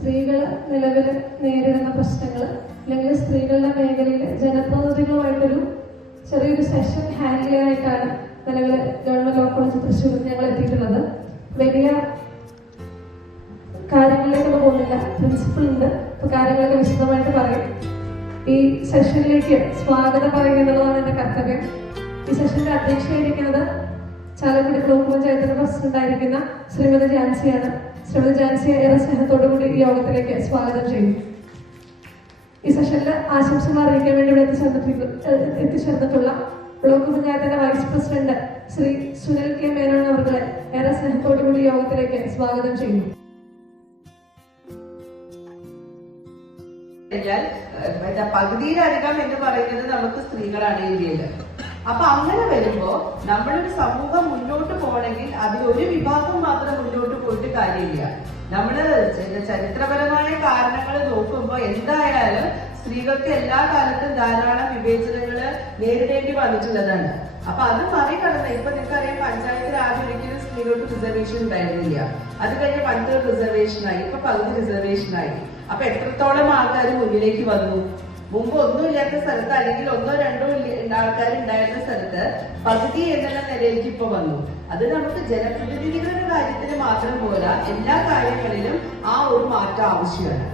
സ്ത്രീകൾ നിലവിൽ നേരിടുന്ന പ്രശ്നങ്ങൾ അല്ലെങ്കിൽ സ്ത്രീകളുടെ മേഖലയിൽ ജനപ്രതിനിധികളുമായിട്ടൊരു ചെറിയൊരു സെഷൻ ഹാൻഡിൽ ചെയ്യാനായിട്ടാണ് നിലവിൽ ഗവൺമെന്റ് ലോ കോളേജ് തൃശ്ശൂർ ഞങ്ങൾ എത്തിയിട്ടുള്ളത്. വലിയ കാര്യങ്ങളിലേക്കൊന്നും പോകുന്നില്ല, പ്രിൻസിപ്പൾ ഉണ്ട്, അപ്പൊ കാര്യങ്ങളൊക്കെ വിശദമായിട്ട് പറയും. ഈ സെഷനിലേക്ക് സ്വാഗതം പറയുക എന്നുള്ളതാണ് എന്റെ കർത്തവ്യം. ഈ സെഷന്റെ അധ്യക്ഷയായിരിക്കുന്നത് ചാലക്കുടി ബ്ലോക്ക് പഞ്ചായത്തിന്റെ പ്രസിഡന്റ് ആയിരിക്കുന്ന ശ്രീമതി ജാൻസിയാണ്. ശ്രീമതി ജാൻസിയെ ഏറെ സ്നേഹത്തോടുകൂടി ഈ യോഗത്തിലേക്ക് സ്വാഗതം ചെയ്യുന്നു. ഈ സെഷനിൽ ആശംസകൾ അറിയിക്കാൻ വേണ്ടി ഇവിടെ എത്തിച്ചേർന്നിട്ടുള്ള ബ്ലോക്ക് പഞ്ചായത്തിന്റെ vice president Shri Sunil K Menon അവരുടെ ഏറെ സ്നേഹത്തോടുകൂടി യോഗത്തിലേക്ക് സ്വാഗതം ചെയ്യുന്നു. പകുതിയിലധികം എന്ന് പറയുന്നത് നമുക്ക് സ്ത്രീകളാണ് ഇന്ത്യയിൽ. അപ്പൊ അങ്ങനെ വരുമ്പോ നമ്മളൊരു സമൂഹം മുന്നോട്ട് പോകണമെങ്കിൽ അതിലൊരു വിഭാഗം മാത്രം മുന്നോട്ട് പോയിട്ട് കാര്യമില്ല. നമ്മള് ചരിത്രപരമായ കാരണങ്ങൾ നോക്കുമ്പോ എന്തായാലും സ്ത്രീകൾക്ക് എല്ലാ കാലത്തും ധാരാളം വിവേചനങ്ങള് നേരിടേണ്ടി വന്നിട്ടുള്ളതാണ്. അപ്പൊ അത് മറികടന്ന് ഇപ്പൊ നിങ്ങൾക്കറിയാം, പഞ്ചായത്തിൽ ആദ്യം ഒരിക്കലും സ്ത്രീകൾക്ക് റിസർവേഷൻ ഉണ്ടായിരുന്നില്ല. അത് കഴിഞ്ഞ് 10 റിസർവേഷനായി, ഇപ്പൊ 10 റിസർവേഷനായി. അപ്പൊ എത്രത്തോളം ആൾക്കാർ മുന്നിലേക്ക് വന്നു? മുമ്പ് ഒന്നുമില്ലാത്ത സ്ഥലത്ത് അല്ലെങ്കിൽ 1 2 ആൾക്കാർ ഉണ്ടായിരുന്ന സ്ഥലത്ത് പകുതി എന്നുള്ള നിലയിലേക്ക് ഇപ്പൊ വന്നു. അത് നമുക്ക് ജനപ്രതിനിധികളുടെ കാര്യത്തിന് മാത്രം പോരാ, എല്ലാ കാര്യങ്ങളിലും ആ ഒരു മാറ്റം ആവശ്യമാണ്.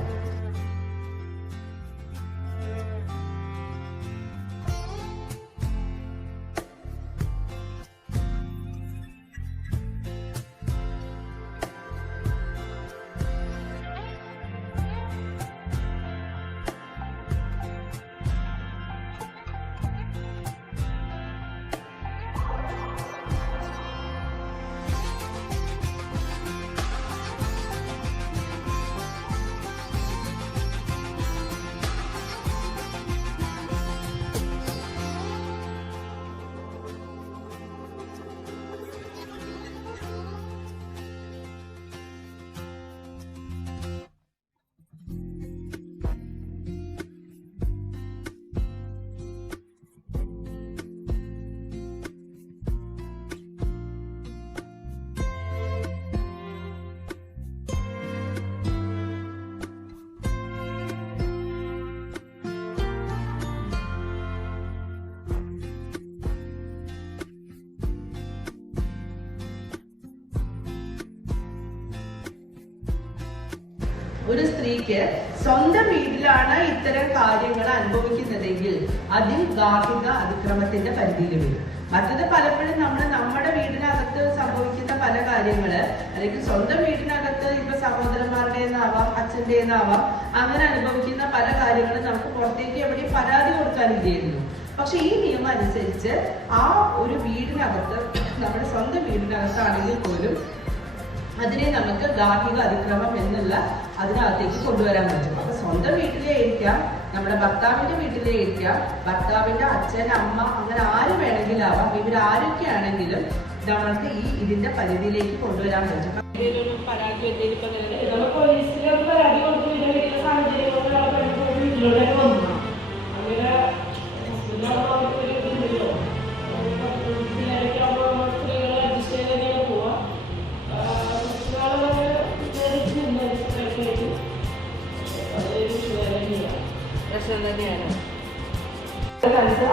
ഒരു സ്ത്രീക്ക് സ്വന്തം വീട്ടിലാണ് ഇത്തരം കാര്യങ്ങൾ അനുഭവിക്കുന്നതെങ്കിൽ അതിൽ ഗാർഹിക അതിക്രമത്തിന്റെ പരിധിയിൽ വരും. മറ്റത് പലപ്പോഴും നമ്മുടെ വീടിനകത്ത് സംഭവിക്കുന്ന പല കാര്യങ്ങള്, അല്ലെങ്കിൽ സ്വന്തം വീടിനകത്ത് ഇപ്പൊ സഹോദരന്മാരുടേന്നാവാം, അച്ഛൻ്റെന്നാവാം, അങ്ങനെ അനുഭവിക്കുന്ന പല കാര്യങ്ങളും നമുക്ക് പുറത്തേക്ക് എവിടെയും പരാതി കൊടുക്കാനില്ലായിരുന്നു. പക്ഷെ ഈ നിയമം അനുസരിച്ച് ആ ഒരു വീടിനകത്ത്, നമ്മുടെ സ്വന്തം വീടിനകത്താണെങ്കിൽ പോലും അതിനെ നമുക്ക് ഗാർഹിക അതിക്രമം എന്നുള്ള അതിനകത്തേക്ക് കൊണ്ടുവരാൻ പറ്റും. അപ്പൊ സ്വന്തം വീട്ടിലെ ആയിരിക്കാം, നമ്മുടെ ഭർത്താവിന്റെ വീട്ടിലെ ആയിരിക്കാം, ഭർത്താവിന്റെ അച്ഛൻ, അമ്മ, അങ്ങനെ ആര് വേണമെങ്കിലാവാം, ഇവരാരൊക്കെ ആണെങ്കിലും നമ്മൾക്ക് ഇതിന്റെ പരിധിയിലേക്ക് കൊണ്ടുവരാൻ പറ്റും. പരാതി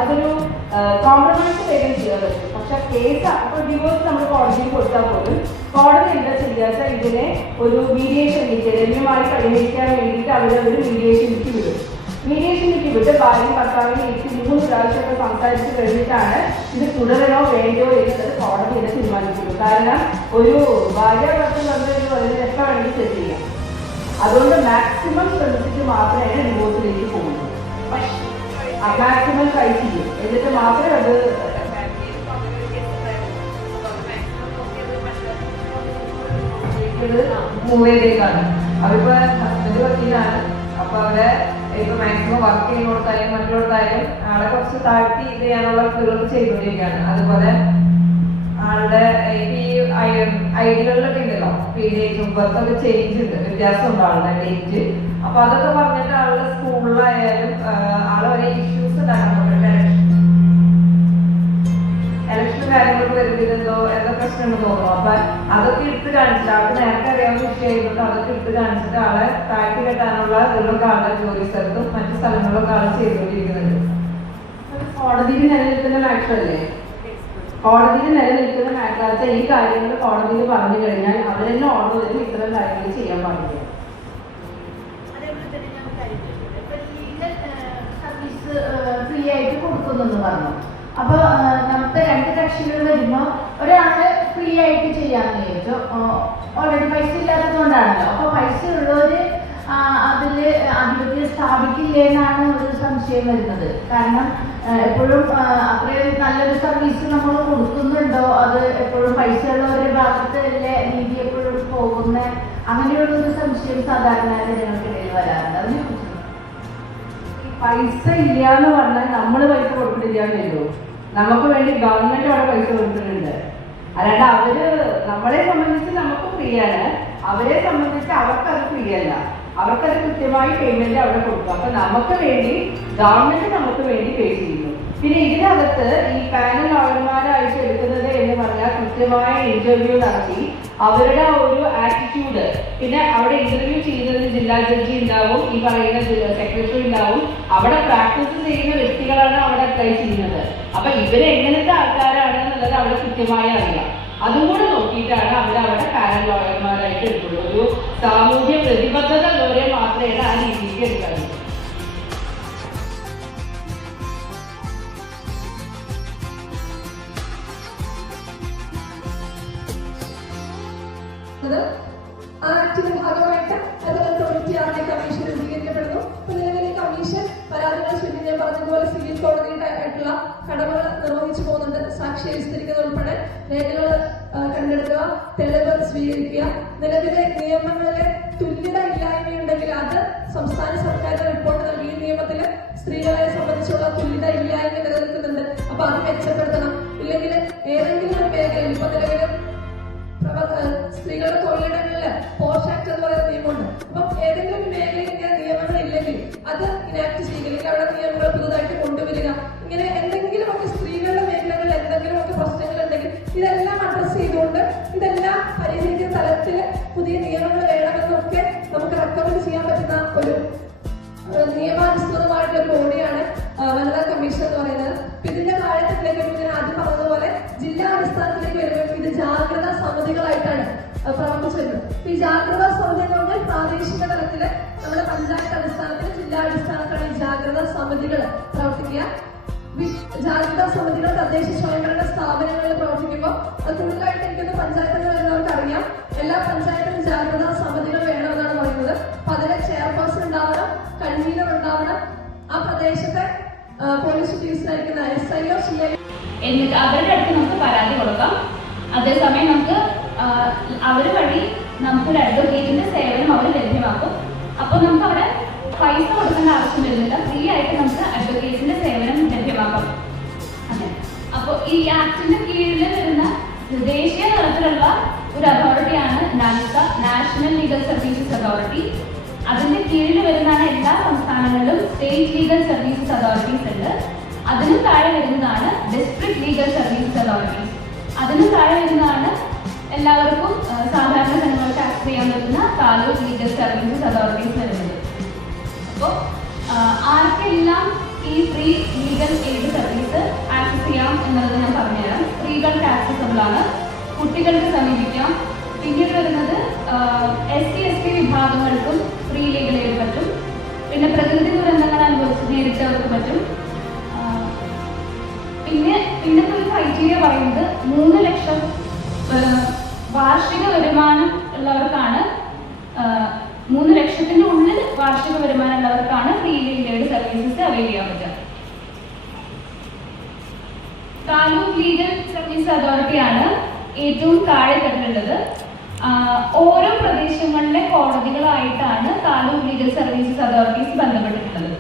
അതൊരു കോംപ്രമൈസ് വേഗം ചെയ്യാൻ പറ്റും. പക്ഷെ കേസ് അപ്പൊ ഡിവോഴ്സ് നമ്മൾ കോടതിയിൽ കൊടുത്താൽ പോലും കോടതി എന്താ ചെയ്യാത്ത ഇതിനെ ഒരു മീഡിയേഷനിലേക്ക് രമ്യമായി പരിഹരിക്കാൻ വേണ്ടിയിട്ട് അവരൊരു മീഡിയേഷനിലേക്ക് വിടും. മീഡിയേഷനിലേക്ക് വിട്ട് ഭാര്യയും ഭർത്താവിനെ 3 പ്രാവശ്യമൊക്കെ സംസാരിച്ച് കഴിഞ്ഞിട്ടാണ് ഇത് തുടരണോ വേണ്ടോ എന്നുള്ളത് കോടതി ഇത് തീരുമാനിക്കുന്നത്. കാരണം ഒരു ഭാര്യ ഭർത്താവ് വന്നതിന് വളരെ എത്ര വേണമെങ്കിൽ സെറ്റ് ചെയ്യാം. അതുകൊണ്ട് മാക്സിമം ശ്രമിച്ചിട്ട് മാത്രമേ ഡിവോഴ്സിലേക്ക് പോകുള്ളൂ. മാക്സിമം ട്രൈ ചെയ്യും, എന്നിട്ട് മാത്രമേ അത് മൂവേക്കാണ്. അവരിപ്പോ ഹസ്ബൻഡ് വക്കീലാണ്. അപ്പൊ അവരെ ഇപ്പൊ മാക്സിമം വർക്ക് ചെയ്യുന്നിടത്തായാലും മറ്റുള്ളടത്തായാലും ആളെ കുറച്ച് താഴ്ത്തി ഇത് ചെയ്യാനുള്ള ഇതൊക്കെ ചെയ്തുകൊണ്ടിരിക്കുകയാണ്. അതുപോലെ ആളുടെ ഈ ഐഡികളിലൊക്കെ ഉണ്ടല്ലോ, പീരിയഡ്സും ബർത്തൊക്കെ ചേഞ്ച് ഉണ്ട്, വ്യത്യാസം ഉണ്ട് ആളുടെ ഡേറ്റ്. അപ്പൊ അതൊക്കെ പറഞ്ഞിട്ട് ആളുടെ സ്കൂളിലായാലും ആളെ ഒരേ ഇഷ്യൂസ് ഉണ്ടാക്കാൻ ഇലക്ഷൻ കാര്യങ്ങളൊക്കെ വരുന്നതെന്തോ എന്താ പ്രശ്നം ഉണ്ടെന്ന് തോന്നുന്നു. അപ്പൊ അതൊക്കെ എടുത്ത് കാണിച്ചിട്ട് ആൾക്ക് നേരത്തെ അറിയാവുന്ന വിഷയമായതുകൊണ്ട് അതൊക്കെ എടുത്ത് കാണിച്ചിട്ട് ആളെ താഴ്ത്തി കെട്ടാനുള്ള ഇതൊക്കെ ആളുടെ ജോലി സ്ഥലത്തും മറ്റു സ്ഥലങ്ങളിലൊക്കെ ആൾ ചെയ്തുകൊണ്ടിരിക്കുന്നുണ്ട്. കോടതിയിൽ നിലനിൽക്കുന്ന മാറ്റമല്ലേ, കോടതിയിൽ നിലനിൽക്കുന്ന മാറ്റം ഈ കാര്യങ്ങൾ കോടതിയിൽ പറഞ്ഞു കഴിഞ്ഞാൽ അവരെന്നെ ഓർഡർ വരും ഇത്തരം കാര്യങ്ങൾ ചെയ്യാൻ പാടില്ല. ഫ്രീ ആയിട്ട് കൊടുക്കുന്നെന്ന് പറഞ്ഞു. അപ്പൊ നമുക്ക് രണ്ട് കക്ഷികൾ വരുമ്പോൾ ഒരാള് ഫ്രീ ആയിട്ട് ചെയ്യാന്ന് വിചാരിച്ചു. ഓൾറെഡി പൈസ ഇല്ലാത്തതുകൊണ്ടാണല്ലോ. അപ്പൊ പൈസ ഉള്ളവര് അതില് ആധിപത്യം സ്ഥാപിക്കില്ലേ എന്നാണ് ഒരു സംശയം വരുന്നത്. കാരണം എപ്പോഴും അത്രയും നല്ലൊരു സർവീസ് നമ്മൾ കൊടുക്കുന്നുണ്ടോ, അത് എപ്പോഴും പൈസ ഉള്ളവരുടെ ഭാഗത്തല്ലേ രീതി എപ്പോഴും പോകുന്ന അങ്ങനെയുള്ളൊരു സംശയം സാധാരണ ജനങ്ങൾക്കിടയിൽ വരാറുണ്ട്. അതിനെക്കുറിച്ച് പൈസ ഇല്ല എന്ന് പറഞ്ഞാൽ നമ്മൾ പൈസ കൊടുക്കുന്നില്ലാന്ന് വരുമോ? നമുക്ക് വേണ്ടി ഗവൺമെന്റ് അവിടെ പൈസ കൊടുക്കുന്നുണ്ട്. അല്ലാണ്ട് അവര് നമ്മളെ സംബന്ധിച്ച് നമുക്ക് ഫ്രീ ആണ്, അവരെ സംബന്ധിച്ച് അവർക്കത് ഫ്രീ അല്ല. അവർക്കത് കൃത്യമായി പേയ്മെന്റ് അവിടെ കൊടുക്കും. അപ്പൊ നമുക്ക് വേണ്ടി ഗവൺമെന്റ് നമുക്ക് വേണ്ടി പേ ചെയ്യുന്നു. പിന്നെ ഇതിനകത്ത് ഈ പാനൽ ലോയർമാരായിട്ട് എടുക്കുന്നത് എന്ന് പറഞ്ഞാൽ കൃത്യമായ ഇന്റർവ്യൂ നടത്തി അവരുടെ ഒരു ആറ്റിറ്റ്യൂഡ്, പിന്നെ അവിടെ ഇന്റർവ്യൂ ചെയ്യുന്നതിന് ജില്ലാ ജഡ്ജി ഉണ്ടാവും, ഈ പറയുന്ന സെക്രട്ടറി ഉണ്ടാവും, അവിടെ പ്രാക്ടീസ് ചെയ്യുന്ന വ്യക്തികളാണ് അവിടെ അപ്ലൈ ചെയ്യുന്നത്. അപ്പൊ ഇവര് എങ്ങനത്തെ ആൾക്കാരാണ് എന്നുള്ളത് അവിടെ കൃത്യമായി അറിയാം. അതും കൂടെ നോക്കിയിട്ടാണ് അവരവിടെ പാനൽ ലോയർമാരായിട്ട് എടുക്കുള്ളൂ. ഒരു സാമൂഹ്യ പ്രതിബദ്ധത ഉള്ളവരെ മാത്രമേ ആ രീതിക്ക് എടുക്കാറുള്ളൂ. ആക്ടിന്റെ ഭാഗമായിട്ട് അതോറിറ്റി കമ്മീഷൻ രൂപീകരിക്കപ്പെടുന്നു. നിലവിൽ ഈ കമ്മീഷൻ പരാതികൾ ഞാൻ പറഞ്ഞതുപോലെ സിവിൽ കോടതിയായിട്ടുള്ള കടമകൾ നിർവഹിച്ചു പോകുന്നുണ്ട്. സാക്ഷി വിസ്തരിക്കുന്നത് ഉൾപ്പെടെ രേഖകൾ കണ്ടെടുക്കുക, തെളിവ് സ്വീകരിക്കുക. നിലവിലെ നിയമങ്ങളിലെ തുല്യത ഇല്ലായ്മയുണ്ടെങ്കിൽ അത് സംസ്ഥാന സർക്കാരിന്റെ റിപ്പോർട്ട് നൽകിയ നിയമത്തിൽ സ്ത്രീകളെ സംബന്ധിച്ചുള്ള തുല്യത ഇല്ലായ്മ നിലനിൽക്കുന്നുണ്ട്. അപ്പൊ അത് മെച്ചപ്പെടുത്തണം. ഇല്ലെങ്കിൽ ഏതെങ്കിലും ഒരു മേഖലയിൽ ഇപ്പൊ നിലവിൽ സ്ത്രീകളുടെ തൊഴിലിടങ്ങളില് പോഷ് ആക്ട് എന്ന് പറയുന്ന നിയമമുണ്ട്. അപ്പം ഏതെങ്കിലും ഒരു മേഖലയിൽ ഇങ്ങനെ നിയമങ്ങൾ ഇല്ലെങ്കിൽ അത് ഇനാക്ട് ചെയ്യുക, അല്ലെങ്കിൽ അവിടെ നിയമങ്ങൾ പുതുതായിട്ട് കൊണ്ടുവരിക. ഇങ്ങനെ എന്തെങ്കിലുമൊക്കെ സ്ത്രീകളുടെ മേഖലകളിൽ എന്തെങ്കിലുമൊക്കെ പ്രശ്നങ്ങൾ ഉണ്ടെങ്കിൽ ഇതെല്ലാം അഡ്രസ് ചെയ്തുകൊണ്ട് ഇതെല്ലാം പരിഹരിക്കുന്ന തലത്തിൽ പുതിയ നിയമങ്ങൾ വേണമെന്നൊക്കെ നമുക്ക് റെക്കമെൻഡ് ചെയ്യാൻ പറ്റുന്ന ഒരു നിയമാനുസൃതമായിട്ടുള്ള ഒരു ബോഡിയാണ് വനിതാ കമ്മീഷൻ എന്ന് പറയുന്നത്. ഇതിന്റെ കാര്യത്തിലേക്ക് ഞാൻ ആദ്യം പറഞ്ഞതുപോലെ ജില്ലാ അടിസ്ഥാനത്തിലേക്ക് വരുമ്പോൾ ഇത് ജാഗ്രതാ സമിതികളായിട്ടാണ് പ്രവർത്തിച്ചു വരുന്നത്. ഈ ജാഗ്രതാ സമിതി എന്ന് പറഞ്ഞാൽ പ്രാദേശിക തലത്തില് നമ്മുടെ പഞ്ചായത്ത് അടിസ്ഥാനത്തിൽ ജില്ലാ അടിസ്ഥാനത്തിലാണ് ഈ ജാഗ്രതാ സമിതികൾ പ്രവർത്തിക്കുക. ജാഗ്രതാ സമിതികൾ തദ്ദേശ സ്വയംഭരണ സ്ഥാപനങ്ങളിൽ പ്രവർത്തിക്കുമ്പോൾ അത് കൂടുതലായിട്ട് എനിക്കൊന്ന് പഞ്ചായത്തിൽ വരുന്നവർക്ക് അറിയാം. എല്ലാ പഞ്ചായത്തിലും ജാഗ്രതാ സമിതികൾ വേണമെന്നാണ് പറയുന്നത്. അപ്പൊ അതിലെ ചെയർപേഴ്സൺ ഉണ്ടാവണം, കൺവീനർ ഉണ്ടാവണം, ആ പ്രദേശത്തെ പോലീസ് ഓഫീസറായിരിക്കുന്ന SIO CIO എന്നിട്ട് അവരുടെ അടുത്ത് നമുക്ക് പരാതി കൊടുക്കാം. അതേസമയം നമുക്ക് അവർ വഴി നമുക്കൊരു അഡ്വക്കേറ്റിന്റെ സേവനം അവർ ലഭ്യമാക്കും. അപ്പോൾ നമുക്ക് അവിടെ പൈസ കൊടുക്കേണ്ട ആവശ്യം വരുന്നില്ല, ഫ്രീ ആയിട്ട് നമുക്ക് അഡ്വക്കേറ്റിന്റെ സേവനം ലഭ്യമാക്കാം. അതെ. അപ്പോൾ ഈ ആക്ടിന്റെ കീഴിൽ വരുന്ന ദേശീയ തലത്തിലുള്ള ഒരു അതോറിറ്റിയാണ് നാലിസ, നാഷണൽ ലീഗൽ സർവീസസ് അതോറിറ്റി. അതിന്റെ കീഴിൽ വരുന്നതാണ് എല്ലാ സംസ്ഥാനങ്ങളിലും സ്റ്റേറ്റ് ലീഗൽ സർവീസസ് അതോറിറ്റീസ് ഉണ്ട്. അതിനും താഴെ വരുന്നതാണ് ഡിസ്ട്രിക്ട് ലീഗൽ സർവീസസ് അതോറിറ്റീസ്. അതിനും താഴെ വരുന്നതാണ് എല്ലാവർക്കും സാധാരണ ജനങ്ങൾക്ക് ആക്സസ് ചെയ്യാൻ പറ്റുന്ന താലൂക്ക് ലീഗൽ സർവീസസ് അതോറിറ്റീസ് വരുന്നത്. അപ്പോൾ ആർക്കെല്ലാം ഈ free legal aid service access ചെയ്യാം എന്നുള്ളത് ഞാൻ പറഞ്ഞുതരാം. സ്ത്രീകൾക്ക് ആക്സസബിൾ ആണ്, കുട്ടികൾക്ക് സമീപിക്കാം. പിന്നീട് വരുന്നത് SC/ST വിഭാഗങ്ങൾക്കും ഫ്രീ ലീഗൽ എയ്ഡ് പറ്റും. പിന്നെ പ്രകൃതി ദുരന്തങ്ങൾ അനുഭവിച്ച് നേരിട്ടവർക്ക് പറ്റും. പിന്നത്തെ ഒരു ക്രൈറ്റീരിയ പറയുന്നത് 3 ലക്ഷം വാർഷിക വരുമാനം ഉള്ളവർക്കാണ്, 3 ലക്ഷത്തിന്റെ ഉള്ളിൽ വാർഷിക വരുമാനം ഉള്ളവർക്കാണ് free legal aid services avail ചെയ്യാൻ പറ്റുക. താലൂക്ക് ലീഗൽ സർവീസ് അതോറിറ്റിയാണ് ഏറ്റവും താഴെ തട്ടിലുള്ളത്. ഓരോ പ്രദേശങ്ങളിലെ കോടതികളായിട്ടാണ് താലൂക്ക് ലീഗൽ സർവീസസ് അതോറിറ്റീസ് ബന്ധപ്പെട്ടിട്ടുള്ളത്.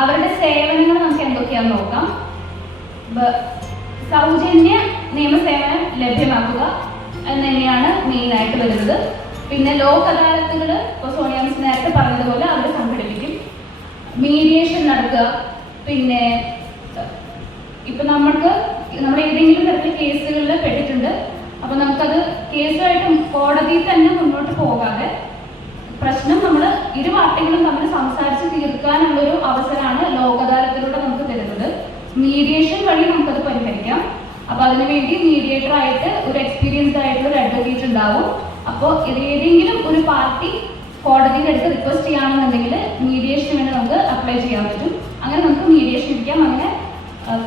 അവരുടെ സേവനങ്ങൾ നമുക്ക് എന്തൊക്കെയാണെന്ന് നോക്കാം. സൗജന്യ നിയമസേവനം ലഭ്യമാക്കുക എന്ന് തന്നെയാണ് മെയിൻ ആയിട്ട് വരുന്നത്. പിന്നെ ലോക് അദാലത്തുകൾ ഇപ്പോൾ സോണിയ മിസ് നേരത്തെ പറഞ്ഞതുപോലെ അവർ സംഘടിപ്പിക്കും. മീഡിയേഷൻ നടത്തുക. പിന്നെ ഇപ്പൊ നമ്മൾക്ക് നമ്മൾ ഏതെങ്കിലും തരത്തിൽ കേസുകളിൽ പെട്ടിട്ടുണ്ട്. അപ്പൊ നമുക്കത് കേസുമായിട്ട് കോടതിയിൽ തന്നെ മുന്നോട്ട് പോകാതെ പ്രശ്നം നമ്മൾ ഇരു പാർട്ടികളും തമ്മിൽ സംസാരിച്ച് തീർക്കാനുള്ളൊരു അവസരമാണ് ലോക് അദാലത്തിലൂടെ നമുക്ക് തരുന്നത്. മീഡിയേഷൻ വഴി നമുക്കത് പരിഹരിക്കാം. അപ്പൊ അതിനുവേണ്ടി മീഡിയേറ്റർ ആയിട്ട് ഒരു എക്സ്പീരിയൻസ്ഡ് ആയിട്ടുള്ള ഒരു അഡ്വക്കേറ്റ് ഉണ്ടാവും. അപ്പോൾ ഏതെങ്കിലും ഒരു പാർട്ടി കോടതിയുടെ അടുത്ത് റിക്വസ്റ്റ് ചെയ്യുകയാണെന്നുണ്ടെങ്കിൽ മീഡിയേഷന് വേണ്ടി നമുക്ക് അപ്ലൈ ചെയ്യാൻ പറ്റും. അങ്ങനെ നമുക്ക് മീഡിയേഷൻ ഇരിക്കാം. അങ്ങനെ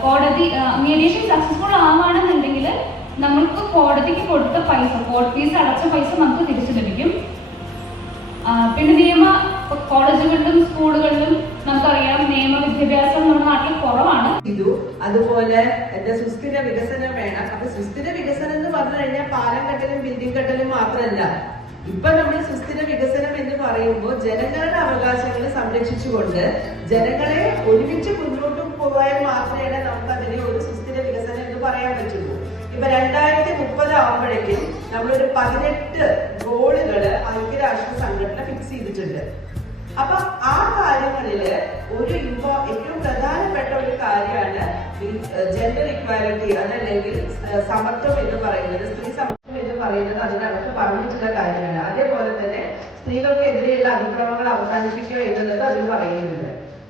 കോടതി മീഡിയേഷൻ സക്സസ്ഫുൾ ആവുകയാണെന്നുണ്ടെങ്കിൽ നമുക്ക് കോടതിക്ക് കൊടുത്ത പൈസ, കോർട്ട് ഫീസ് അടച്ച പൈസ നമുക്ക് തിരിച്ചു ലഭിക്കും. പിന്നെ നിയമ കോളേജുകളിലും സ്കൂളുകളിലും നമുക്കറിയാം നിയമ വിദ്യാഭ്യാസം നമ്മുടെ നാട്ടിൽ കുറവാണ്. അതുപോലെ എന്താ സുസ്ഥിര വികസനം വേണം. അപ്പൊ സുസ്ഥിര വികസനം എന്ന് പറഞ്ഞു കഴിഞ്ഞാൽ പാലം കെട്ടലും ബിൽഡിംഗ് കെട്ടലും മാത്രമല്ല. ഇപ്പൊ നമ്മൾ സുസ്ഥിര വികസനം എന്ന് പറയുമ്പോൾ ജനങ്ങളുടെ അവകാശങ്ങൾ സംരക്ഷിച്ചുകൊണ്ട് ജനങ്ങളെ ഒരുമിച്ച് മുന്നോട്ട് പോയാൽ മാത്രമേ നമുക്ക് അതിനെ ഒരു സുസ്ഥിര വികസനം എന്ന് പറയാൻ പറ്റുള്ളൂ. ഇപ്പൊ 2030 ആവുമ്പോഴേക്കും നമ്മളൊരു 18 ഗോളുകള് ഐക്യരാഷ്ട്ര സംഘടന ഫിക്സ് ചെയ്തിട്ടുണ്ട്. അപ്പൊ ആ കാര്യങ്ങളില് ഏറ്റവും പ്രധാനപ്പെട്ട ഒരു കാര്യമാണ് ജെൻഡർ ഇക്വാലിറ്റി, അതല്ലെങ്കിൽ സമത്വം എന്ന് പറയുന്നത്, സ്ത്രീ സമത്വം എന്ന് പറയുന്നത് അതിനകത്ത് പറഞ്ഞിട്ടുള്ള കാര്യമാണ്. അതേപോലെ തന്നെ സ്ത്രീകൾക്കെതിരെയുള്ള അതിക്രമങ്ങൾ അവസാനിപ്പിക്കുക എന്നുള്ളത് അതിൽ പറയുന്നുണ്ട്.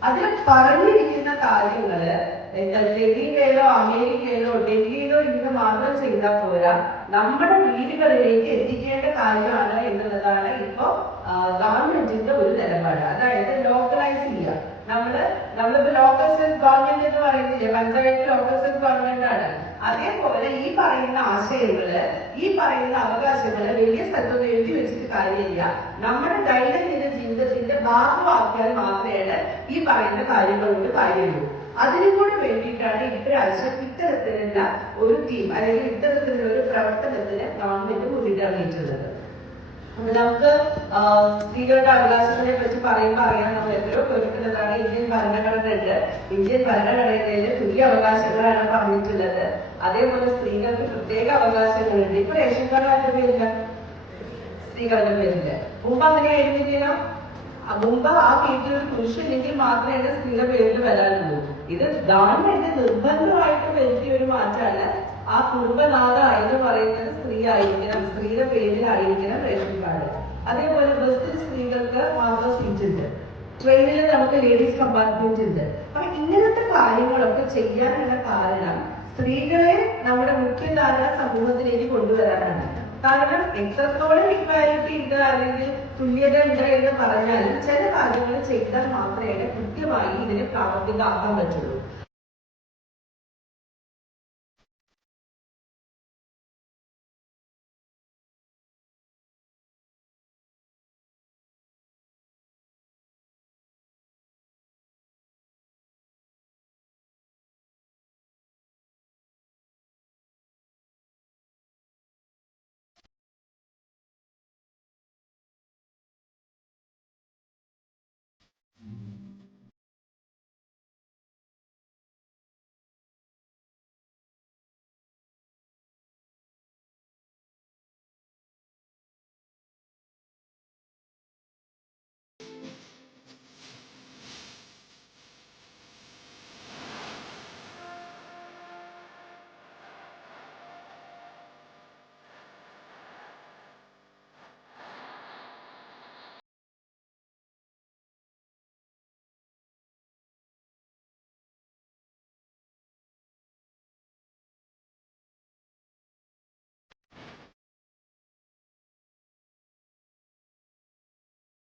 അതിൽ പറഞ്ഞിരിക്കുന്ന കാര്യങ്ങള് ലണ്ടനിലോ അമേരിക്കയിലോ ഡൽഹിയിലോ ഇന്ന് മാത്രം ചെയ്താൽ പോരാ, നമ്മുടെ വീടുകളിലേക്ക് എത്തിക്കേണ്ട കാര്യമാണ് എന്നുള്ളതാണ് ഇപ്പോ ഗവൺമെന്റിന്റെ ഒരു നിലപാട്. അതായത് ലോക്കലൈസ് ചെയ്യുക. നമ്മളിപ്പോ ലോക്കൽ സെൽഫ് ഗവൺമെന്റ് എന്ന് പറയുന്നില്ലേ, പഞ്ചായത്ത് ലോക്കൽ സെൽഫ് ഗവൺമെന്റ് ആണ്. അതേപോലെ ഈ പറയുന്ന ആശയങ്ങള്, ഈ പറയുന്ന അവകാശങ്ങള് വലിയ സ്ഥലത്തൊന്നും എഴുതി വെച്ചിട്ട് കാര്യമില്ല. നമ്മുടെ ദൈനംദിന ജീവിതത്തിന്റെ ഭാഗമാക്കിയാൽ മാത്രമേ ഈ പറയുന്ന കാര്യങ്ങളോട് കാര്യമുള്ളൂ. അതിനും കൂടെ വേണ്ടിയിട്ടാണ് ഇപ്രാവശ്യം ഇത്തരത്തിലുള്ള ഒരു ടീം അല്ലെങ്കിൽ ഇത്തരത്തിലുള്ള ഒരു പ്രവർത്തനത്തിന് ഗവൺമെന്റ് മുന്നിട്ടിറങ്ങിയിട്ടുള്ളത്. നമുക്ക് സ്ത്രീകളുടെ അവകാശങ്ങളെ പറ്റി പറയുമ്പോൾ അറിയാം, നമ്മൾ എത്രയോ കേൾക്കുന്നതാണ് ഇന്ത്യൻ ഭരണഘടന ഉണ്ട്. ഇന്ത്യൻ ഭരണഘടനയിൽ തുല്യ അവകാശങ്ങളാണ് പറഞ്ഞിട്ടുള്ളത്. അതേപോലെ സ്ത്രീകൾക്ക് പ്രത്യേക അവകാശങ്ങളുണ്ട്. ഇപ്പൊ റേഷൻ കാർഡ് ആരുടെ പേരില്ല? സ്ത്രീകളുടെ പേരില്ല. മുമ്പ് അങ്ങനെ ആയിരുന്നില്ല. മുമ്പ് ആ വീട്ടിൽ ഒരു പുരുഷനില്ലെങ്കിൽ മാത്രമേ സ്ത്രീയുടെ പേരിൽ വരാനുള്ളൂ. ഇത് ഗവൺമെന്റ് നിർബന്ധമായിട്ട് വരുത്തിയ ഒരു മാറ്റമാണ്. ആ കുടുംബനാഥ എന്ന് പറയുന്നത് സ്ത്രീ ആയിരിക്കണം, സ്ത്രീയുടെ പേരിലായിരിക്കണം റേഷൻ കാർഡ്. അതേപോലെ ബസ്സിൽ സ്ത്രീകൾക്ക് മാത്രം സീറ്റ് ഉണ്ട്, ട്രെയിനിൽ നമുക്ക് ലേഡീസ് കമ്പാർട്ട്മെന്റ് ഉണ്ട്. അപ്പൊ ഇങ്ങനത്തെ കാര്യങ്ങളൊക്കെ ചെയ്യാനുള്ള കാരണം സ്ത്രീകളെ നമ്മുടെ മുഖ്യധാര സമൂഹത്തിലേക്ക് കൊണ്ടുവരാനാണ്. കാരണം എത്രത്തോളം ഇക്വാലിറ്റി ഉണ്ട് അല്ലെങ്കിൽ തുല്യത ഉണ്ട് എന്ന് പറഞ്ഞാൽ ചില കാര്യങ്ങൾ ചെയ്താൽ മാത്രമേ കൃത്യമായി ഇതിനെ പ്രാവർത്തികമാക്കാൻ പറ്റുള്ളൂ.